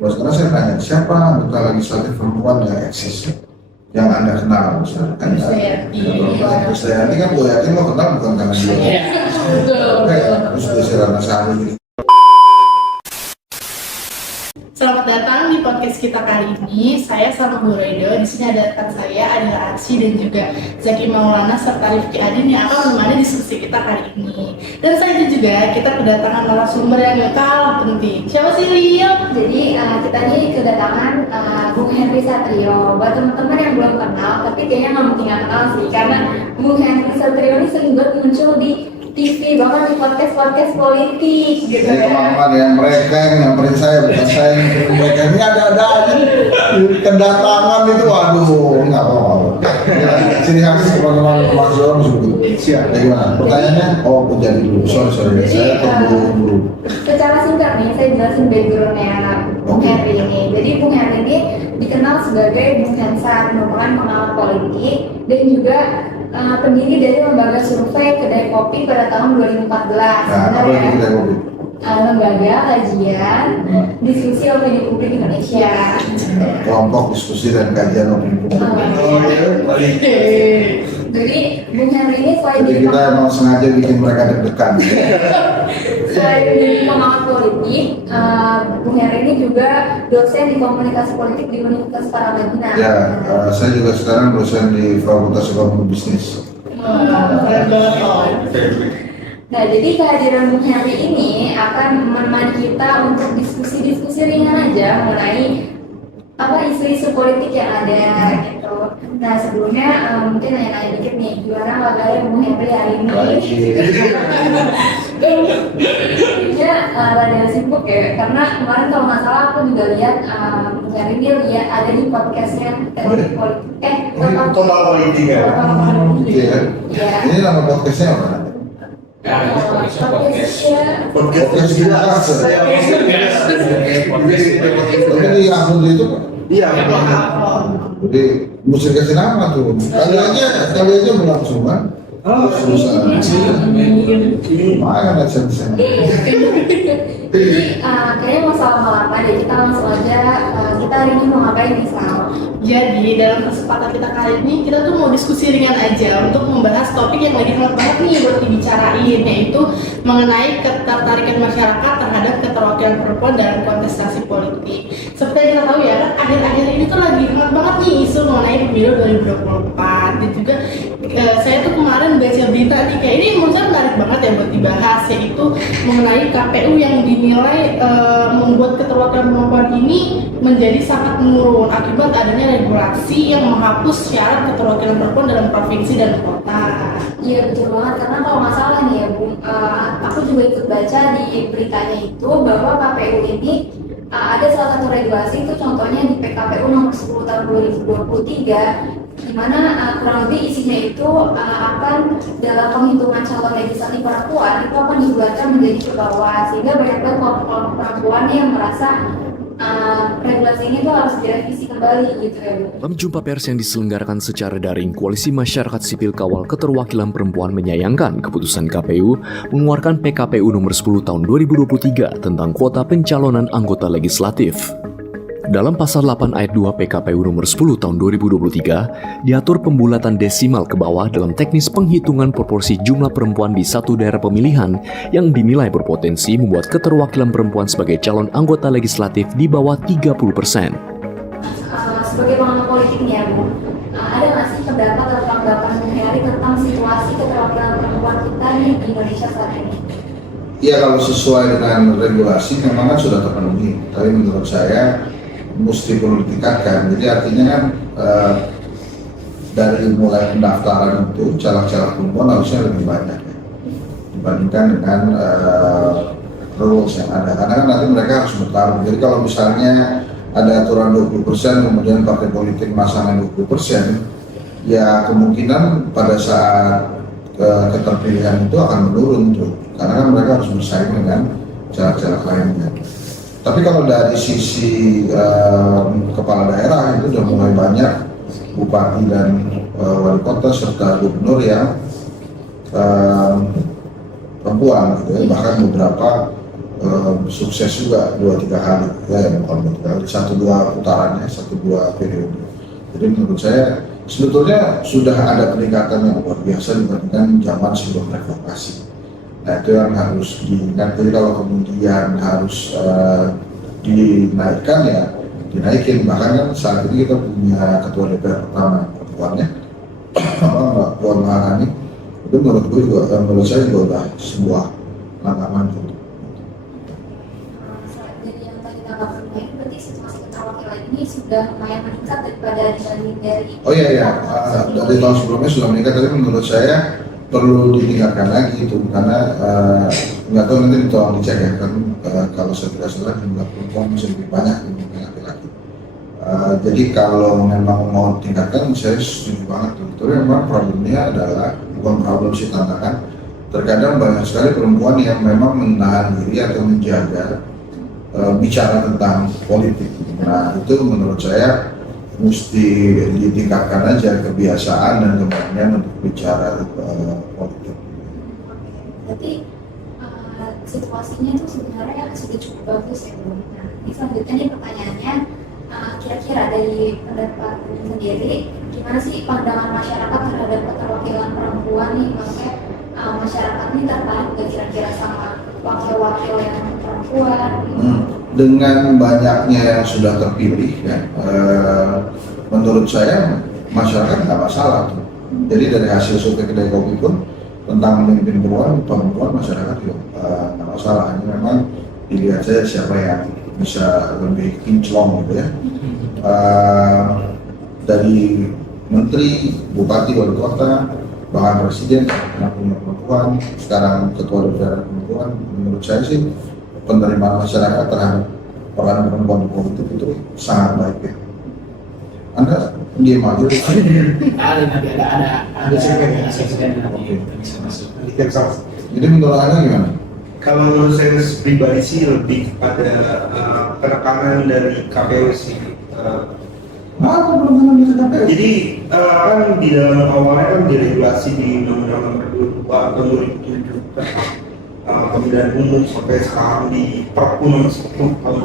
Bos, karena saya tanya, siapa anggota legislatif perempuan yang eksis? Yang Anda kenal misalnya? Kan Krisdayanti kan gue yakin lo kenal bukan karena dia. Terus Desi Ratnasari. Selamat datang di podcast kita kali ini. Saya sama Bu Redo. Di sini ada rekan saya Adila Arsi dan juga Zaki Maulana serta Rifki Adin yang akan menemani diskusi kita kali ini. Dan selain itu juga kita kedatangan narasumber yang gak kalah penting. Siapa sih Rio? Jadi kita ini kedatangan Bung Henry Satrio. Buat teman-teman yang belum kenal, tapi kayaknya nggak mungkin nggak kenal sih, karena Bung Henry Satrio ini sering banget muncul di TV, bahkan di podcast politik gitu Jadi ya. teman-teman yang mereka yang nyamperin saya, bukan saya yang nyamperin mereka. Ini ada aja kedatangan itu, waduh, nggak apa-apa. Ya, ciri khas teman-teman mahasiswa sebut. Siap. Ya gimana? Pertanyaannya? Oh, aku jadi dulu. Sorry. Saya terburu-buru. Secara singkat nih, saya jelasin backgroundnya Bung Henry ini. Jadi Bung Henry ini dikenal sebagai Bung Hensa, merupakan pengamat politik dan juga pendiri dari lembaga survei Kedai Kopi pada tahun 2014. Nah, apa itu Kedai Kopi? Lembaga kajian diskusi opini publik Indonesia. Kelompok diskusi dan kajian opini publik. Jadi Bung Henry ini selain Jadi jadi kita emang sengaja bikin mereka deg-degan. selain menjadi pengamat politik, Bung Henry ini juga dosen di komunikasi politik di Universitas Paramadina. Ya, saya juga sekarang dosen di Fakultas Ekonomi Bisnis. Keren banget loh. Nah, jadi kehadiran Bung Henry ini akan menemani kita untuk diskusi-diskusi ringan aja mengenai isu-isu politik yang ada gitu. Nah, sebelumnya mungkin nanya-nanya dikit nih, gimana kabarnya Bung Henry hari ini? Dia rada sibuk ya, karena kemarin kalau nggak salah aku juga lihat Bung Henry dia lihat ada di podcastnya Teori Politik. Total Politik ya? Iya. Ini nama podcastnya apa? Podcast biasa. Tapi di akun itu kan? Iya. Jadi mesti kasih nama tuh. Kali aja berlangsung kan? Susah. Lumayan aja bisa. Jadi kayaknya mau lama-lama deh, kita langsung aja kita hari ini mau ngapain nih Sal? Jadi dalam kesempatan kita kali ini kita tuh mau diskusi ringan aja untuk membahas topik yang lagi hangat banget nih buat dibicarain, yaitu mengenai ketertarikan masyarakat terhadap keterwakilan perempuan dalam kontestasi politik. Seperti yang kita tahu ya kan, akhir-akhir ini tuh lagi hangat banget nih isu mengenai pemilu 2024. Dan juga saya tuh kemarin baca berita nih, kayak ini menurut saya menarik banget ya buat dibahas, yaitu mengenai KPU yang dinilai membuat keterwakilan perempuan ini menjadi sangat menurun akibat adanya regulasi yang menghapus syarat keterwakilan perempuan dalam provinsi dan kota. Iya betul banget, karena kalau nggak salah nih ya Bung, aku juga ikut baca di beritanya itu bahwa KPU ini ada salah satu regulasi itu contohnya di PKPU nomor 10 tahun 2023 di mana kurang lebih isinya itu akan dalam penghitungan calon legislatif perempuan itu akan dibuatkan menjadi ke bawah, sehingga banyak banget kelompok perempuan yang merasa regulasi ini tuh harus direvisi kembali gitu ya Bu. Dalam jumpa pers yang diselenggarakan secara daring, Koalisi Masyarakat Sipil Kawal Keterwakilan Perempuan menyayangkan keputusan KPU mengeluarkan PKPU nomor 10 tahun 2023 tentang kuota pencalonan anggota legislatif. Dalam pasal 8 ayat 2 PKPU nomor 10 tahun 2023 diatur pembulatan desimal ke bawah dalam teknis penghitungan proporsi jumlah perempuan di satu daerah pemilihan yang dinilai berpotensi membuat keterwakilan perempuan sebagai calon anggota legislatif di bawah 30%. Sebagai pengamat politik nih ya Bu, ada nggak sih pendapat atau tanggapan Bung Henry tentang situasi keterwakilan perempuan kita nih di Indonesia saat ini? Ya kalau sesuai dengan regulasi memang kan sudah terpenuhi, tapi menurut saya mesti perlu ditingkatkan. Jadi artinya kan dari mulai pendaftaran itu caleg-caleg perempuan harusnya lebih banyak ya, dibandingkan dengan rules yang ada, karena kan nanti mereka harus bertarung. Jadi kalau misalnya ada aturan 20% kemudian partai politik masangnya 20%, ya kemungkinan pada saat keterpilihan itu akan menurun tuh, karena kan mereka harus bersaing dengan caleg-caleg lainnya. Tapi kalau dari sisi kepala daerah itu sudah mulai banyak bupati dan wali kota serta gubernur yang perempuan gitu ya. Bahkan beberapa sukses juga 2-3 kali, ya bukan 2-3 kali, 1-2 putarannya, 1-2 periode. Jadi menurut saya sebetulnya sudah ada peningkatan yang luar biasa dibandingkan zaman sebelum reformasi. Nah itu yang harus diingat. Jadi kalau kemudian harus dinaikkan ya dinaikin. Bahkan kan saat ini kita punya ketua DPR pertama perempuannya, Mbak Puan Maharani. Itu menurut saya juga udah sebuah langkah maju. Jadi yang tadi tanggapan lain, berarti situasi keterwakilan ini sudah lumayan meningkat daripada dibanding dari. Oh iya, dari tahun sebelumnya sudah meningkat, tapi menurut saya perlu ditingkatkan lagi itu karena nggak tahu nanti tolong dicek ya kan, kalau saya tidak salah jumlah perempuan masih lebih banyak dibanding laki-laki. Jadi kalau memang mau tingkatkan, saya setuju banget tuh. Tapi memang problemnya adalah bukan problem sih, tantangan. Terkadang banyak sekali perempuan yang memang menahan diri atau menjaga bicara tentang politik. Nah itu menurut saya mesti ditingkatkan aja kebiasaan dan keberanian untuk bicara politik. Berarti situasinya itu sebenarnya sudah cukup bagus ya Bu. Nah, ini selanjutnya nih pertanyaannya, kira-kira dari pendapat sendiri, gimana sih pandangan masyarakat terhadap keterwakilan perempuan nih? Maksudnya masyarakat ini tertarik nggak kira-kira sama wakil-wakil yang perempuan? Dengan banyaknya yang sudah terpilih ya, menurut saya masyarakat nggak masalah tuh. Jadi dari hasil survei kedai kopi pun tentang memimpin perempuan masyarakat juga nggak masalah. Hanya memang dilihat saja siapa yang bisa lebih kinclong gitu ya. Dari menteri, bupati, wali kota, bahkan presiden yang punya perempuan, sekarang ketua DPR perempuan. Menurut saya sih penerimaan masyarakat terhadap peran perempuan di politik itu sangat baik ya. Anda diam aja. Ada sekian Oke. bisa masuk. Jadi menurut Anda gimana? Kalau menurut saya pribadi sih lebih pada penekanan dari KPU sih. Apa belum bisa KPU? Jadi kan di dalam awalnya kan diregulasi di Undang-Undang Nomor 22 tahun 2007 tentang pemilihan umum sampai sekarang di Perpu Nomor 1 tahun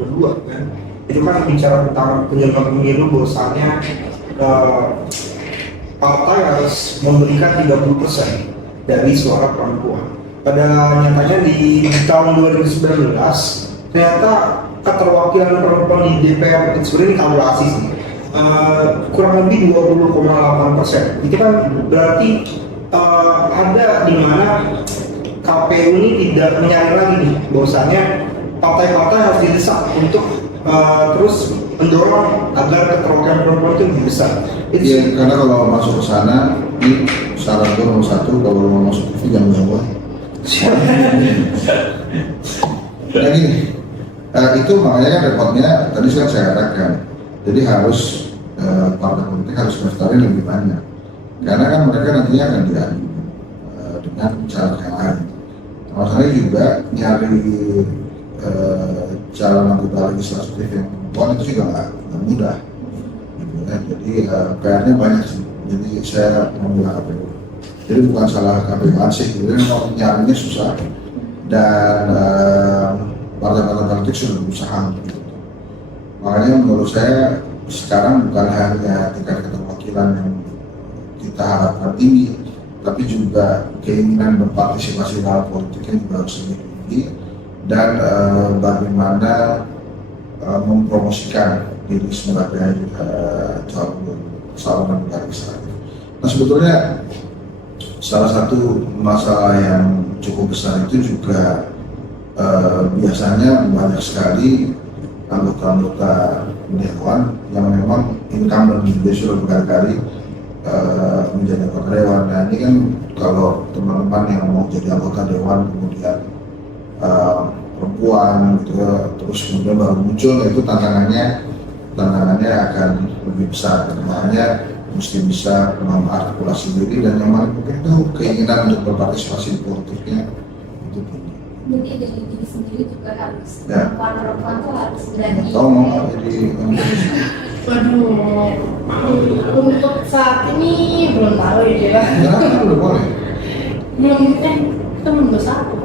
2022 kan. Itu kan bicara tentang penyelenggaraan pemilu bahwasannya partai harus memberikan 30% dari suara perempuan. Pada nyatanya di tahun 2019 ternyata keterwakilan perempuan di DPR itu sebenarnya kalkulasi sih kurang lebih 20,8%. Itu kan berarti ada di mana KPU ini tidak menyadari lagi nih bahwasannya partai-partai harus didesak untuk terus mendorong agar keterwakilan perempuan itu lebih besar. Iya, karena kalau masuk ke sana, ini saran gue nomor 1, kalau mau masuk TV jangan jauh. Nah gini, itu makanya kan repotnya tadi saya katakan, jadi harus partai politik harus mendaftarin lebih banyak, karena kan mereka nantinya akan diadu dengan cara yang lain. Masalahnya juga nyari calon anggota legislatif yang perempuan itu juga nggak mudah, gitu ya. Jadi PR-nya banyak sih. Jadi saya membela KPU. Jadi bukan salah KPU ansih, jadi memang nyarinya susah dan partai-partai politik sudah berusaha untuk itu. Makanya menurut saya sekarang bukan hanya tingkat keterwakilan yang kita harapkan tinggi, tapi juga keinginan berpartisipasi dalam politiknya juga harus lebih tinggi dan bagaimana mempromosikan diri sebagai calon anggota legislatif. Nah sebetulnya salah satu masalah yang cukup besar itu juga biasanya banyak sekali anggota-anggota dewan yang memang incumbent dia sudah berkali-kali menjadi anggota dewan. Nah ini kan kalau teman-teman yang mau jadi anggota dewan kemudian perempuan gitu ya, terus kemudian baru muncul, itu tantangannya akan lebih besar. Makanya mesti bisa mengartikulasi diri dan yang paling penting itu keinginan untuk berpartisipasi di politiknya itu tinggi. Jadi dari diri sendiri juga harus Ya. perempuan tuh harus berani. Tahu mau nggak jadi Waduh, untuk saat ini belum tahu ya, kenapa udah boleh? belum kita belum bersatu.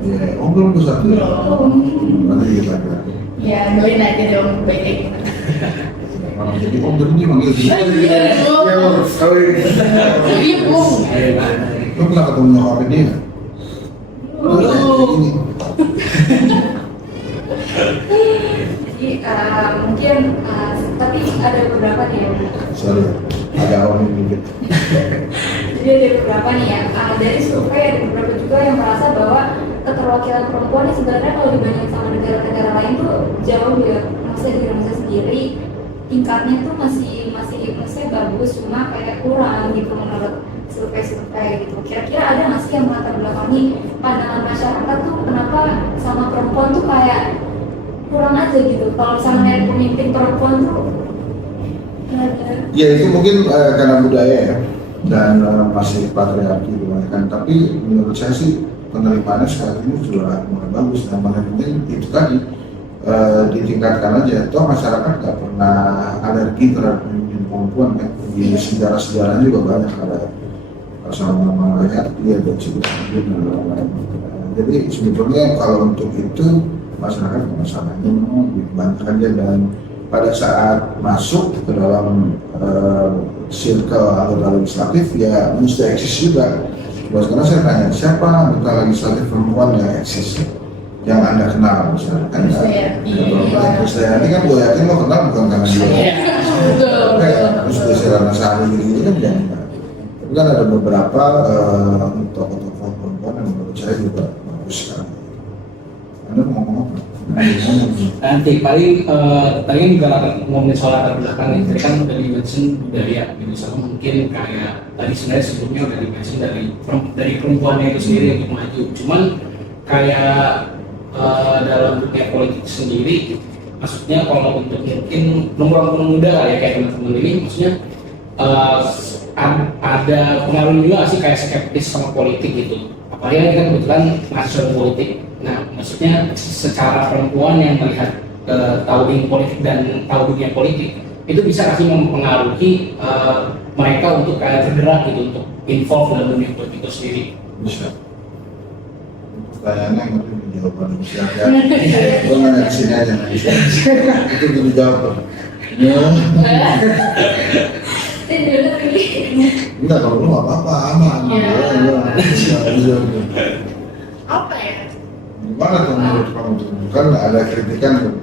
Ya, oh belum tuh satu. Nanti dikit lagi. Ya doain aja deh om baik. Jadi om tadi manggil dia. Iya om. Iya om. Lu pernah ketemu nyokapnya dia nggak? Ini. Jadi mungkin tapi ada beberapa nih ya. Sorry, agak awal dikit. Jadi ada beberapa nih ya. Dari survei ada beberapa juga yang merasa bahwa keterwakilan perempuan ini sebenarnya kalau dibandingkan sama negara-negara lain tuh jauh ya. Maksudnya di Indonesia sendiri tingkatnya tuh masih bagus, cuma kayak kurang gitu menurut survei gitu. Kira-kira ada nggak sih yang melatar belakangi pandangan masyarakat tuh kenapa sama perempuan tuh kayak kurang aja gitu? Kalau misalnya lihat pemimpin perempuan tuh ada. Ya itu mungkin karena budaya ya dan masih patriarki gitu kan. Tapi menurut saya sih penerimaannya saat ini sudah mulai bagus dan paling penting itu tadi ditingkatkan aja. Toh masyarakat nggak pernah alergi terhadap pemimpin perempuan kan. Di sejarah-sejarah juga banyak ada sama Hayati ada Cibulan dan lain-lain. Jadi sebetulnya kalau untuk itu masyarakat nggak masalahnya banyak aja dan pada saat masuk ke dalam circle anggota legislatif ya mesti eksis juga. Sekarang saya tanya siapa anggota legislatif perempuan yang eksis yang anda kenal misalnya kan? Saya ini kan gue yakin lo kenal bukan karena dia. Terus Desirana Sari gitu kan jangan. Tapi kan ada beberapa tokoh-tokoh perempuan yang menurut saya juga bagus sekali. Anda mau ngomong apa? Nanti paling tadi juga ngomongin soal latar belakang tadi kan udah di-mention budaya gitu sama mungkin kayak tadi sebenarnya sebelumnya udah di-mention dari perempuannya itu sendiri untuk maju cuman kayak dalam dunia politik sendiri maksudnya kalau untuk mungkin nomor muda kali ya kayak teman-teman ini maksudnya ada pengaruh juga nggak sih kayak skeptis sama politik gitu apalagi kan kebetulan mahasiswa politik. Nah, maksudnya secara perempuan yang melihat tahu politik dan tahu dunia politik itu bisa kasih mempengaruhi mereka untuk kayak tergerak gitu untuk involve dalam dunia politik itu sendiri. Bisa. Pertanyaannya ngerti jawaban bisa ya. Gue nanya kesini aja nggak bisa. Itu belum dijawab. Enggak kalau lu apa-apa aman. Apa ya? Gimana tuh menurut kamu tuh? Kan ada kritikan tuh.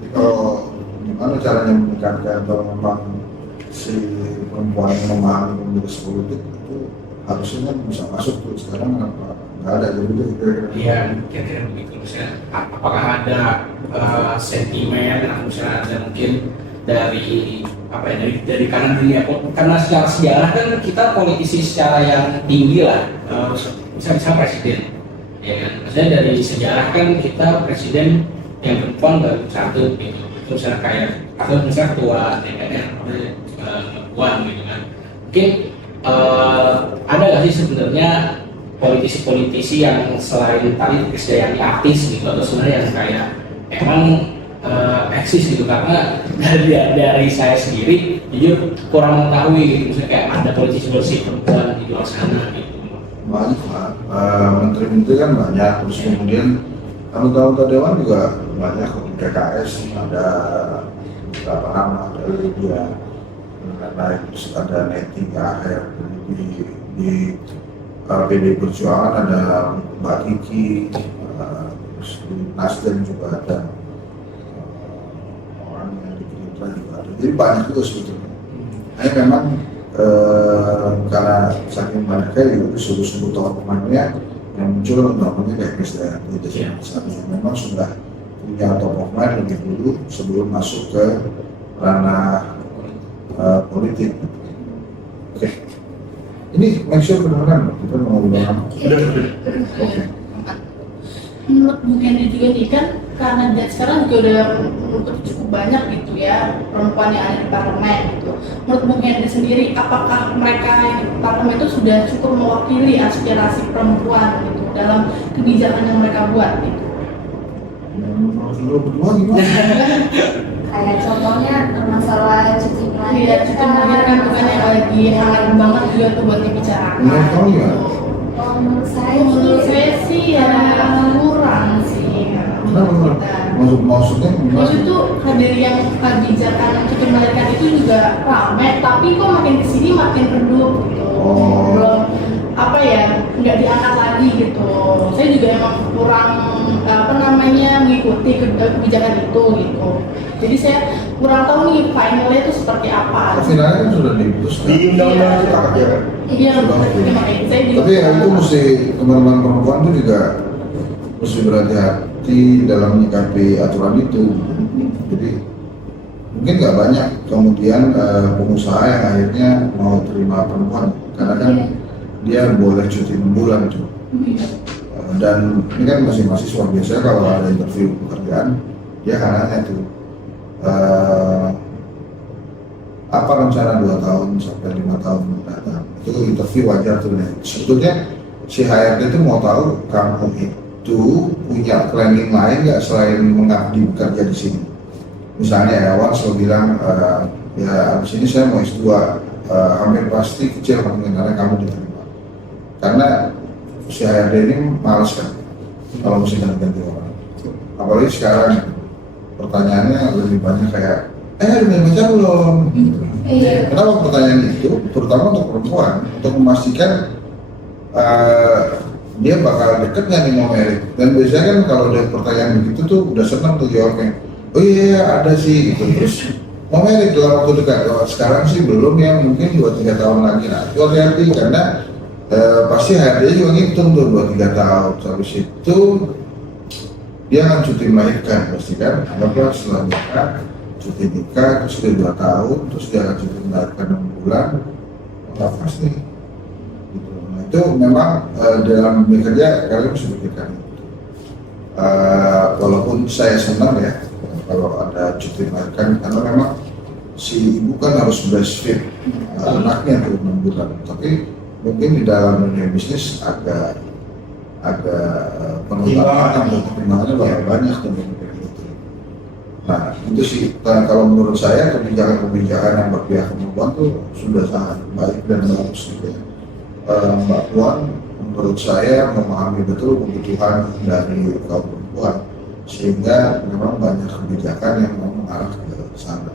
Jadi kalau gimana caranya meningkatkan kalau memang si perempuan yang memahami komunitas politik itu harusnya bisa masuk tuh sekarang apa? Nggak ada jadi itu kira-kira. Iya, kira-kira begitu. Misalnya, apakah ada sentimen atau misalnya ada mungkin dari apa ya dari kanan dunia karena secara sejarah kan kita politisi secara yang tinggi lah bisa presiden ya kan maksudnya dari sejarah kan kita presiden yang perempuan baru satu gitu misalnya kayak atau misalnya ketua DPR perempuan gitu kan mungkin ada nggak sih sebenarnya politisi-politisi yang selain tadi kesejahteraan artis gitu atau sebenarnya yang kayak emang eksis gitu karena dari saya sendiri jujur kurang mengetahui gitu misalnya kayak ada politisi perempuan di luar sana gitu Banyak lah, menteri-menteri kan banyak terus kemudian anggota dewan juga banyak di PKS ada beberapa nama dari dia lain terus ada Neti Aher di PD Perjuangan ada Mbak Kiki terus di Nasdem juga ada jadi banyak juga sebetulnya. Hanya memang karena saking banyaknya itu sebut-sebut tokoh pemainnya yang muncul namanya kayak Krisdayanti jadi misalnya memang sudah punya tokoh pemain lebih dulu sebelum masuk ke ranah politik. Oke. Ini make sure benar-benar kita mau bilang. Oke. Menurut Bu Kendi juga nih kan karena dia sekarang juga udah menuntut cukup banyak gitu ya perempuan yang ada di parlemen gitu. Menurut Bu Kendi sendiri apakah mereka yang di parlemen itu sudah cukup mewakili aspirasi perempuan gitu dalam kebijakan yang mereka buat gitu? Menurut lu berdua gimana? Kayak contohnya masalah cuti melahirkan. Iya, cuti melahirkan bukan yang lagi hangat banget juga tuh buat dibicarakan. Menurut kamu gimana? Kalau Kalau menurut saya sih ya kurang sih menurut kita. Maksudnya Maksud itu hadir yang kebijakan cuti melahirkan itu juga ramai, tapi kok makin kesini makin redup gitu. Oh. Belum apa ya, nggak diangkat lagi gitu. Saya juga emang kurang mengikuti kebijakan itu gitu. Jadi saya kurang tahu nih finalnya itu seperti apa. finalnya kan sudah diputuskan. Di undang-undang cipta kerja kan. Iya, makanya saya juga. Tapi ya itu mesti teman-teman perempuan itu juga mesti berhati-hati dalam menyikapi aturan itu. Jadi mungkin nggak banyak kemudian pengusaha yang akhirnya mau terima perempuan, karena kan dia boleh cuti 6 bulan tuh. Dan ini kan masih mahasiswa, biasanya kalau ada interview pekerjaan dia akan nanya tuh apa rencana 2 tahun sampai 5 tahun mendatang. Itu interview wajar tuh nih. Sebetulnya si HRD itu mau tahu kamu itu punya planning lain nggak selain mengabdi bekerja di sini. Misalnya Awan selalu bilang ya abis ini saya mau S2, hampir pasti kecil kemungkinan kamu diterima. Karena si HRD ini males kan kalau mesti ganti orang. Apalagi sekarang pertanyaannya lebih banyak kayak udah pacar belum? Kenapa pertanyaan itu? Terutama untuk perempuan, untuk memastikan dia bakal deket nggak nih mau merit. Dan biasanya kan kalau ada pertanyaan begitu tuh udah senang tuh jawabnya. Oh iya ada sih gitu. Terus mau merit dalam waktu dekat. Sekarang sih belum ya, mungkin 2-3 tahun lagi. Nah itu hati-hati karena pasti HRD juga ngitung tuh 2-3 tahun. Habis itu dia akan cuti melahirkan pasti kan. Anggaplah setelah nikah, cuti nikah terus dia 2 tahun, terus dia akan cuti melahirkan 6 bulan. Nggak pasti. Gitu. Nah itu memang dalam bekerja kalian harus pikirkan itu. Walaupun saya senang ya kalau ada cuti melahirkan, karena memang si ibu kan harus breastfeed anaknya tuh 6 bulan. Tapi mungkin di dalam dunia bisnis agak pengembangan atau pertimbangannya banyak dan begitu. Nah itu sih kalau menurut saya kebijakan yang berpihak ke perempuan tuh sudah sangat baik dan bagus gitu ya. Mbak Puan menurut saya memahami betul kebutuhan dari kaum perempuan, sehingga memang banyak kebijakan yang mengarah ke sana.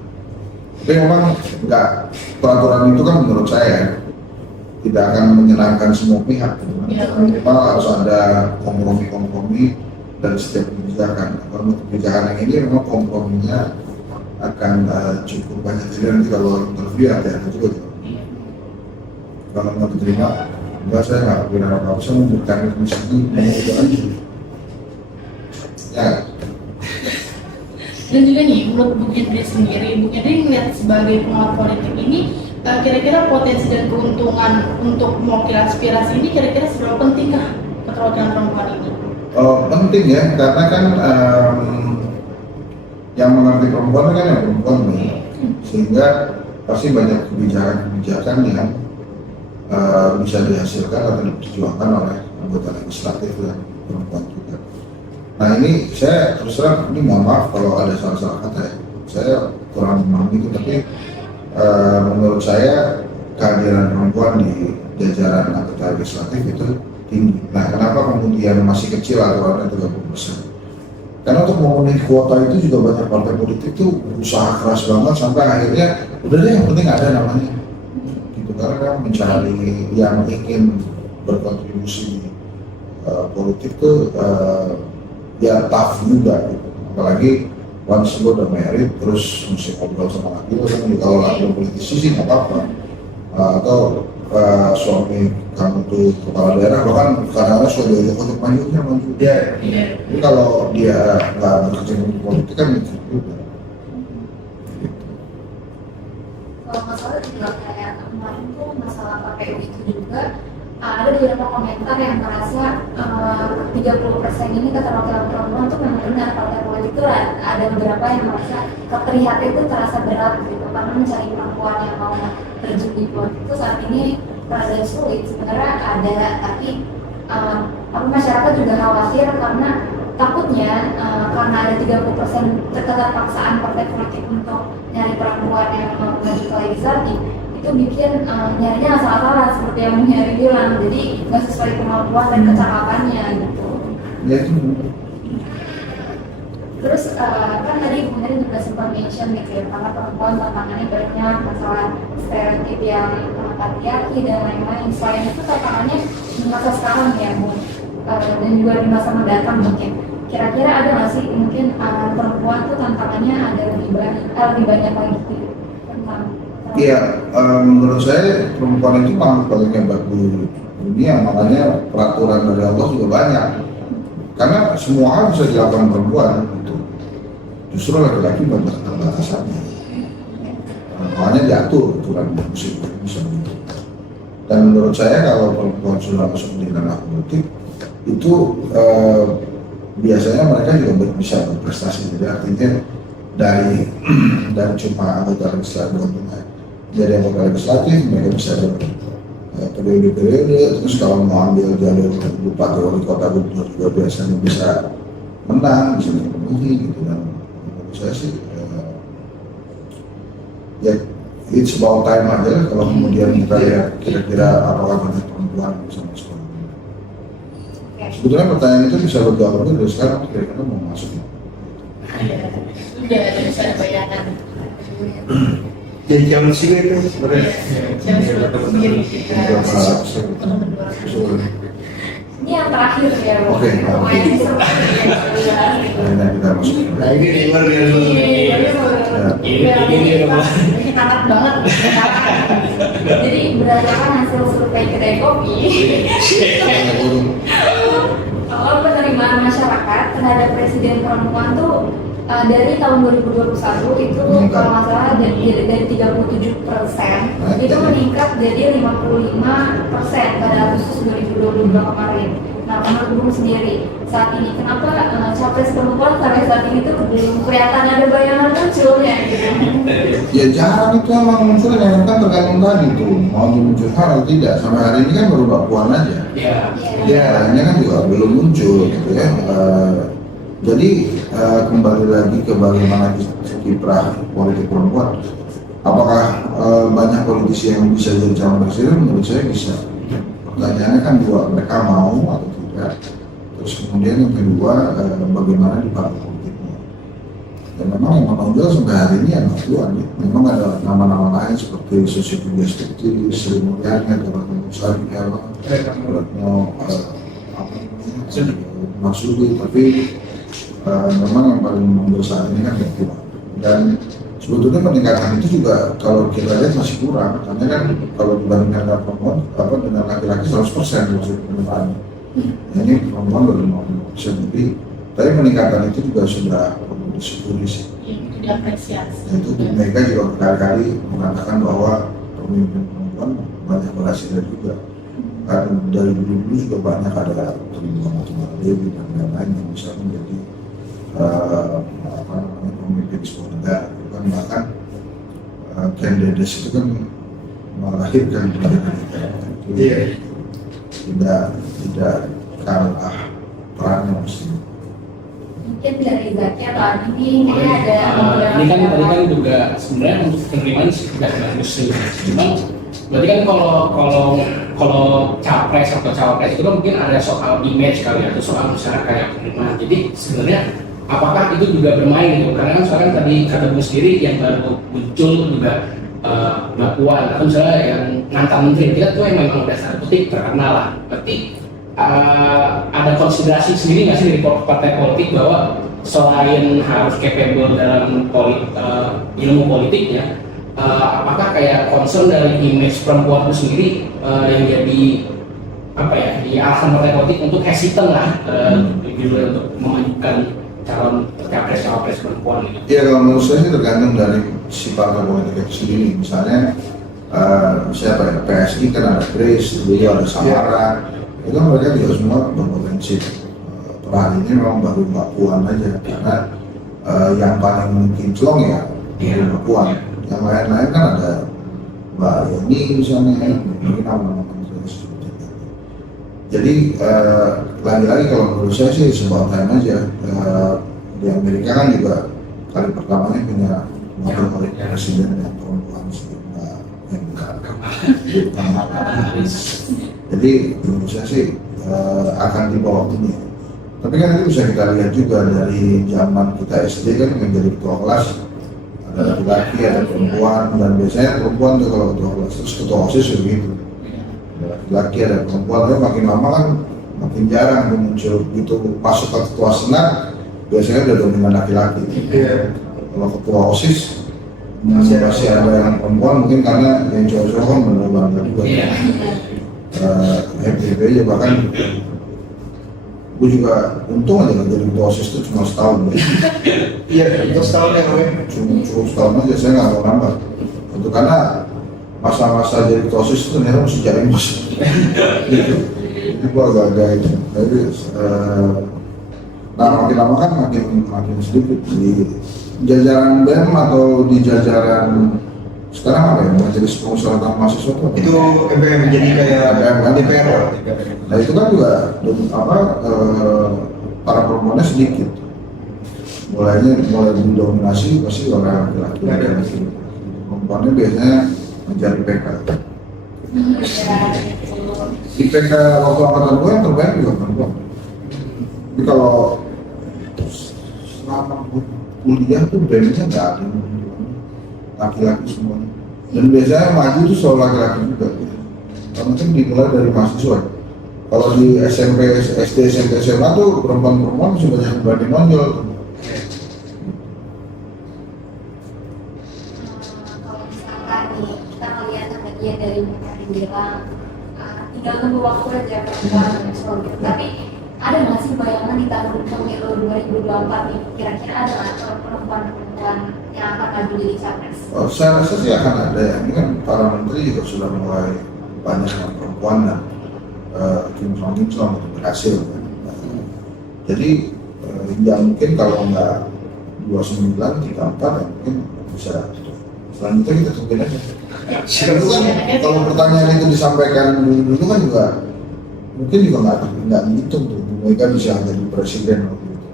Tapi memang peraturan itu kan menurut saya tidak akan menyenangkan semua pihak. Memang harus ada kompromi-kompromi dari setiap kebijakan. Kalau kebijakan yang ini memang komprominya akan cukup banyak. Jadi nanti kalau interview hati-hati juga. Kalau mau diterima, enggak saya nggak punya apa-apa, saya mau berkarya di sini, mau itu aja. Ya. Dan juga nih, menurut Bu Hendri sendiri, Bu Hendri melihat sebagai pengamat politik ini, kira-kira potensi dan keuntungan untuk mewakili aspirasi ini kira-kira seberapa pentingkah keterwakilan perempuan ini? Penting ya, karena kan yang mengerti perempuan kan yang perempuan nih, sehingga pasti banyak kebijakan-kebijakan yang bisa dihasilkan atau diperjuangkan oleh anggota legislatif dan perempuan juga. Nah ini saya terus terang, ini mohon maaf kalau ada salah-salah kata ya, saya kurang memahami itu, tapi menurut saya kehadiran perempuan di jajaran anggota legislatif itu tinggi. Nah kenapa kemudian masih kecil aturannya 30%? Karena untuk memenuhi kuota itu juga banyak partai politik tuh berusaha keras banget sampai akhirnya udah deh yang penting ada namanya. Karena kan mencari yang ingin berkontribusi politik tuh ya tough juga gitu. Apalagi once lo udah married terus mesti ngobrol sama laki lo kan, kalau laki lo politisi sih nggak apa-apa. Atau suami kamu tuh kepala daerah, bahkan kadang-kadang sudah diajak untuk maju. Jadi kalau dia nggak berkecimpung di politik kan gitu juga. Kalau masalah juga kayak kemarin tuh masalah KPU itu juga ada beberapa komentar yang merasa 30% ini keterwakilan perempuan tuh memang benar. Partai politik itu ada beberapa yang merasa keterlihatnya itu terasa berat gitu, karena mencari perempuan yang mau terjun di politik itu saat ini rada sulit. Sebenarnya ada, tapi masyarakat juga khawatir karena takutnya karena ada 30% keterpaksaan partai politik untuk nyari perempuan yang mau maju ke legislatif, itu bikin nyarinya asal-asalan seperti yang Bung Heri bilang, jadi nggak sesuai kemampuan dan kecakapannya gitu. Ya itu. Terus kan tadi Bung Heri juga sempat mention gitu ya, karena perempuan tantangannya banyak, masalah stereotip yang patriarki dan lain-lain. Selain itu tantangannya di masa sekarang ya Bung, dan juga di masa mendatang mungkin. Kira-kira ada nggak sih mungkin perempuan tuh tantangannya ada lebih banyak lagi gitu tentang Iya, menurut saya perempuan itu makhluk paling hebat di dunia, makanya peraturan dari Allah juga banyak. Karena semua hal bisa dilakukan perempuan gitu. Justru laki-laki banyak keterbatasannya. Makanya diatur aturan musik bisa gitu. Dan menurut saya kalau perempuan sudah masuk di ranah politik itu biasanya mereka juga bisa berprestasi. Jadi artinya dari cuma anggota legislatif jadi anggota legislatif mereka bisa periode-periode, terus kalau mau ambil jalur bupati wali kota gubernur juga biasanya bisa menang, bisa dipenuhi gitu. Dan menurut saya sih ya it's about time aja kalau kemudian kita lihat kira-kira apakah banyak perempuan yang bisa masuk. Sebetulnya pertanyaan itu bisa berjawab dari sekarang kira-kira mau masuk. Udah bisa ada bayangan. Jadi jangan sih itu sebenarnya. ini yang terakhir ya Bung. Oke. Pokoknya ini seru. Nah, kita masuk. Nah ini luar biasa. Ini hangat banget. Jadi berdasarkan hasil survei kedai kopi, kalau penerimaan masyarakat terhadap presiden perempuan tuh dari tahun 2021 itu kalau nggak salah dari 37% itu meningkat jadi 55% pada Agustus 2022 kemarin. Nah, menurut Bung sendiri saat ini kenapa capres perempuan sampai saat ini tuh belum kelihatan ada bayangan munculnya gitu? Ya jarang itu emang munculnya, kan tergantung tadi tuh mau muncul atau tidak. Sampai hari ini kan baru Mbak Puan aja. Iya. Ya, lainnya kan juga belum muncul gitu ya. Jadi kembali lagi ke bagaimana kiprah politik perempuan. Apakah banyak politisi yang bisa jadi calon presiden? Menurut saya bisa. Pertanyaannya kan dua, mereka mau atau tidak. Terus kemudian yang kedua, bagaimana di partai politiknya. Dan memang yang menonjol sampai hari ini ya Mbak Puan ya. Memang ada nama-nama lain seperti Susi Pujiastuti, Sri Mulyani, atau Retno Marsudi, Retno Marsudi, tapi memang yang paling menonjol saat ini kan Mbak Puan. Dan sebetulnya peningkatan itu juga kalau kita lihat masih kurang, karena kan kalau dibandingkan dengan perempuan dengan laki-laki 100% maksud peningkatannya. Ini perempuan baru 50%, jadi tapi peningkatan itu juga sudah perlu disyukuri sih. Itu diapresiasi. Dan itu mereka juga berkali-kali mengatakan bahwa pemimpin perempuan banyak berhasil juga. Karena dari dulu juga banyak ada Muhammad Dewi dan lain-lain yang bisa menjadi pemimpin sebuah negara. Kan bahkan Ken Dedes itu kan melahirkan negara itu tidak kalah perannya mesti. Mungkin dari Zaki atau Adi ini ada Ini kan tadi kan juga sebenarnya untuk penerimaan sudah bagus sih. Cuma berarti kan kalau capres atau cawapres itu kan mungkin ada soal image kali atau soal masyarakat yang penerimaan. Jadi sebenarnya apakah itu juga bermain gitu? Karena kan sekarang tadi kata Bung sendiri yang baru muncul juga Mbak Puan atau misalnya yang mantan menteri kita tuh yang memang udah tanda petik terkenal lah. Berarti ada konsiderasi sendiri nggak sih dari partai politik bahwa selain harus capable dalam ilmu politiknya, apakah kayak concern dari image perempuan itu sendiri yang jadi apa ya di alasan partai politik untuk hesitant lah untuk memajukan calon capres perempuan gitu. Ya kalau menurut saya sih tergantung dari si partai politik itu sendiri. Misalnya siapa ya, PSI kan ada Grace, dulu ada Samara, itu mereka juga semua berpotensi. Per hari ini memang baru Mbak Puan aja, karena yang paling mungkin celong ya Mbak Puan. Yang lain-lain kan ada Mbak Yeni misalnya, mungkin nama-nama seperti itu. Jadi lagi-lagi kalau menurut saya sih sebuah time aja. Di Amerika kan juga kali pertamanya punya wakil presiden yang perempuan, Enggak. Jadi menurut saya sih akan dibawa ini. Tapi kan itu bisa kita lihat juga dari zaman kita SD kan yang jadi ketua kelas ada laki-laki, ada perempuan, dan biasanya perempuan tuh kalau ketua kelas, terus ketua OSIS begitu. Ada laki-laki, ada perempuan, tapi makin lama kan makin jarang tuh muncul gitu. Pas ketua senat biasanya udah dominan laki-laki. Kalau ketua OSIS masih ada yang perempuan, mungkin karena yang cowok-cowok kan benar-benar juga. FDP aja bahkan gue juga untung aja jadi ketua OSIS itu cuma setahun deh. Iya, itu setahun ya, Bang. Cukup setahun aja, saya nggak mau nambah. Itu karena masa-masa jadi ketua OSIS itu ternyata mesti cari bos. Gitu. Itu gue agak-agak itu. Jadi nah makin lama kan makin sedikit di jajaran BEM atau di jajaran sekarang apa ya, majelis permusyawaratan mahasiswa Itu MPM jadi kayak DPR. nah itu kan juga para perempuannya sedikit, mulai didominasi pasti oleh laki-laki. Perempuannya biasanya mencari PK. Di PK waktu angkatan gue yang terbaik juga perempuan. Tapi kalau selama kuliah tuh BEM-nya nggak ada laki-laki semuanya, dan biasanya maju itu selalu laki-laki juga. Karena kan dimulai dari mahasiswa. Kalau di SMP, SD, SMP, SMA tuh perempuan-perempuan sudah banyak berani nonjol. Kalau misalkan nih kita melihat bagian dari mereka yang bilang tinggal tunggu waktu aja perempuan gitu. Tapi ada nggak sih bayangan di tahun pemilu 2024 nih kira-kira ada nggak perempuan-perempuan yang akan maju jadi capres? Saya rasa sih akan ada ya. Ini kan para menteri juga sudah mulai banyak yang perempuan dan Kim Jong Un selama itu berhasil. Jadi ya mungkin kalau nggak 29, 34 ya mungkin bisa. Selanjutnya kita tungguin aja. Itu kan kalau pertanyaan itu disampaikan dulu kan juga mungkin juga nggak dihitung tuh mereka bisa jadi presiden waktu itu.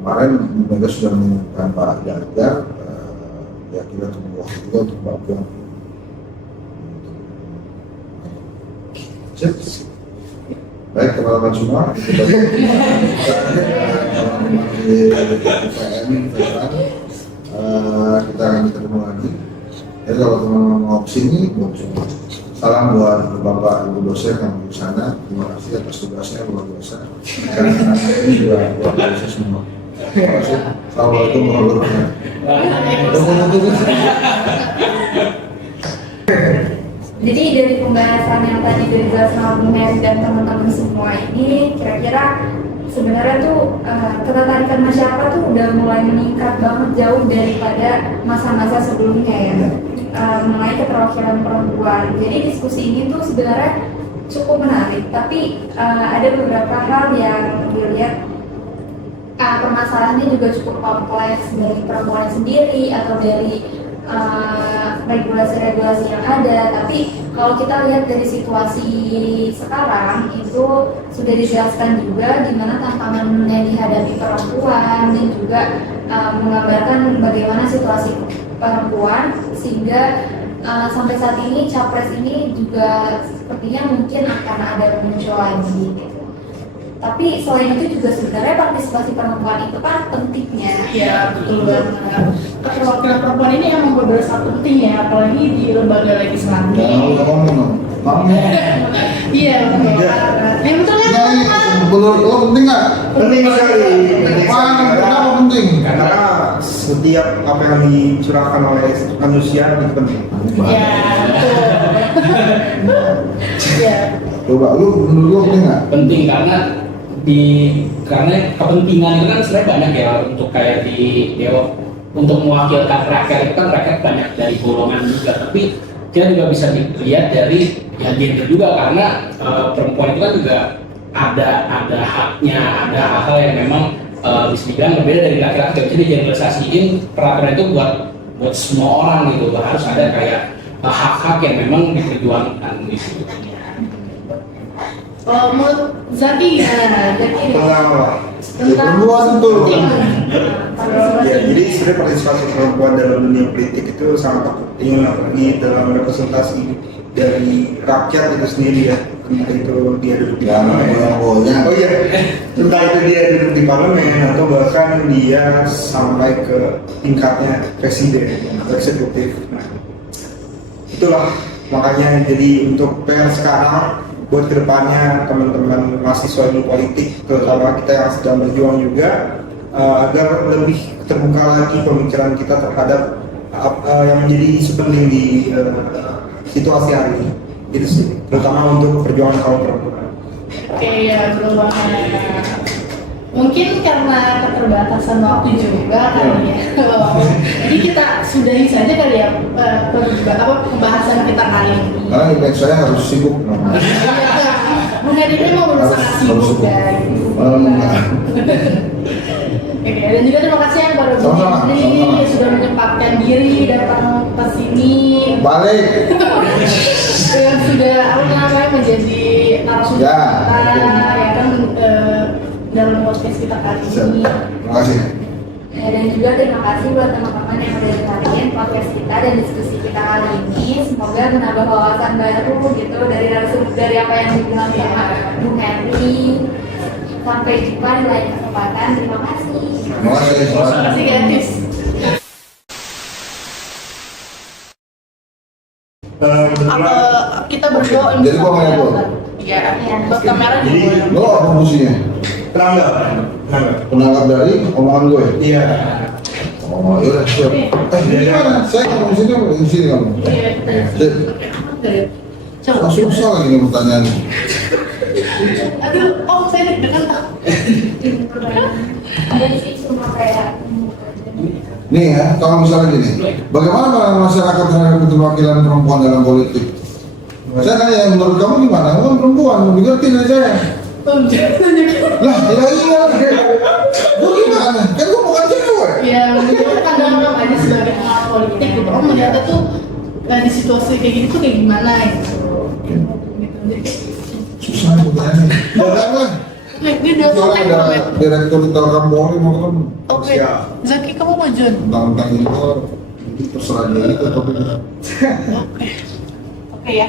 Kemarin mereka sudah mengumumkan Pak Ganjar, ya kita tunggu waktu juga untuk Pak Puan. Baik teman-teman semua, kita kita akan ketemu lagi. Jadi kalau teman-teman mau kesini, salam buat Bapak Ibu dosen yang di sana. Terima kasih atas tugasnya luar biasa. Karena ini juga luar biasa semua. Terima kasih. Assalamualaikum warahmatullahi wabarakatuh. Jadi dari pembahasan yang tadi dijelaskan oleh Bung Heri dan teman-teman semua ini, kira-kira sebenarnya tuh ketertarikan masyarakat tuh udah mulai meningkat banget jauh daripada masa-masa sebelumnya ya, mengenai keterwakilan perempuan. Jadi diskusi ini tuh sebenarnya cukup menarik, tapi ada beberapa hal yang dilihat permasalahannya juga cukup kompleks dari perempuan sendiri atau dari regulasi-regulasi yang ada. Tapi kalau kita lihat dari situasi sekarang itu sudah dijelaskan juga di mana tantangan yang dihadapi perempuan dan juga menggambarkan bagaimana situasi perempuan sehingga sampai saat ini capres ini juga sepertinya mungkin akan ada muncul lagi gitu. Tapi selain itu juga sebenarnya partisipasi perempuan itu kan pentingnya. Iya, betul banget. Keterwakilan perempuan ini emang benar-benar sangat penting ya, apalagi di lembaga legislatif. Iya, betul. Yang betul ya. Lo penting nggak? Penting sekali. Kenapa penting? Karena setiap apa yang dicurahkan oleh manusia itu penting. Iya, betul. Iya. Coba menurut lo penting nggak? Penting karena kepentingan itu kan sebenarnya banyak ya, untuk kayak di untuk mewakilkan rakyat itu kan rakyat banyak dari golongan juga, tapi kita juga bisa dilihat dari ya gender juga, karena perempuan itu kan juga ada haknya, ada hal-hal yang memang bisa dibilang berbeda dari laki-laki. Gak bisa digeneralisasiin peraturan itu buat semua orang gitu, harus ada kayak hak-hak yang memang diperjuangkan gitu. Kalau menurut Zaki gimana? Zaki Tentang apa? tentang Perempuan tuh. Ya, jadi Jadi sebenarnya partisipasi perempuan dalam dunia politik itu sangat penting, apalagi dalam representasi dari rakyat itu sendiri ya. Entah itu dia duduk di parlemen, oh iya, entah itu dia duduk di parlemen atau bahkan dia sampai ke tingkatnya presiden atau eksekutif. Nah, itulah makanya jadi untuk PR sekarang buat kedepannya teman-teman mahasiswa ilmu politik, terutama kita yang sedang berjuang juga, agar lebih terbuka lagi pemikiran kita terhadap yang menjadi isu penting di situasi hari ini. Itu sih, terutama untuk perjuangan kaum perempuan. Oke ya, betul banget. Mungkin karena keterbatasan waktu juga kali ya. Jadi kita sudahi saja kali ya pembahasan kita kali ini. Karena email saya harus sibuk. Bung Hedi ini mau sangat sibuk dan Oke, dan juga terima kasih ya kepada Bung Henry yang sudah menyempatkan diri datang ke sini. Balik. Yang sudah menjadi narasumber kita, ya kan dalam podcast kita kali ini. Terima kasih. Ya, dan juga terima kasih buat teman-teman yang udah dengerin podcast kita dan diskusi kita kali ini. Semoga menambah wawasan baru gitu dari apa yang dibilang sama Bung Henry. Sampai jumpa di lain kesempatan. Terima kasih. Terima kasih. Terima kasih guys. Kita berdoa. Jadi gua main apa? Iya, buat kamera Jadi, juga. Lo apa fungsinya? Penanggap. Penangkap dari omongan gue. Iya. Oh, iya siap. Gimana? Saya ngomong di sini kamu. Iya. Sip. Coba. Susah lagi nih pertanyaannya. Aduh, saya deg-degan tak. Jadi sih cuma kayak Nih ya, kalau misalnya gini, bagaimana masyarakat terhadap keterwakilan perempuan dalam politik? Saya nanya, menurut kamu gimana? Kamu kan perempuan, ngerti dari saya. Lah, iya. Gue gimana? Kan gue bukan cewek. Ya, menurut pandangan aja sebagai pengamat politik gitu. Om melihatnya tuh di situasi kayak gini tuh kayak gimana gitu. Susah pertanyaannya. Jangan lah. Ini udah Soalnya mulai ada direktur Telkom Polri mau kan Oke, Zaki kamu maju. tentang itu terserah dia itu topiknya. Oke ya.